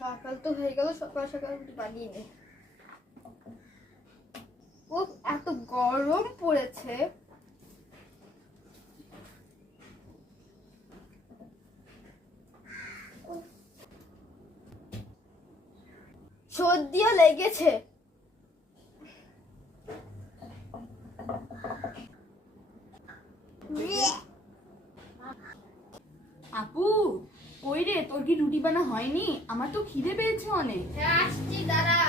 সকাল তো হয়ে গেল, সকাল সকাল রুটি বানিয়ে নে। ও এত গরম পড়েছে। সর্দিও লেগেছে। আপু কই রে, তোর কি রুটি বানা হয়নি? আমার তো খিদে পেয়েছে অনেক। হ্যাঁ আসছি, দাঁড়া।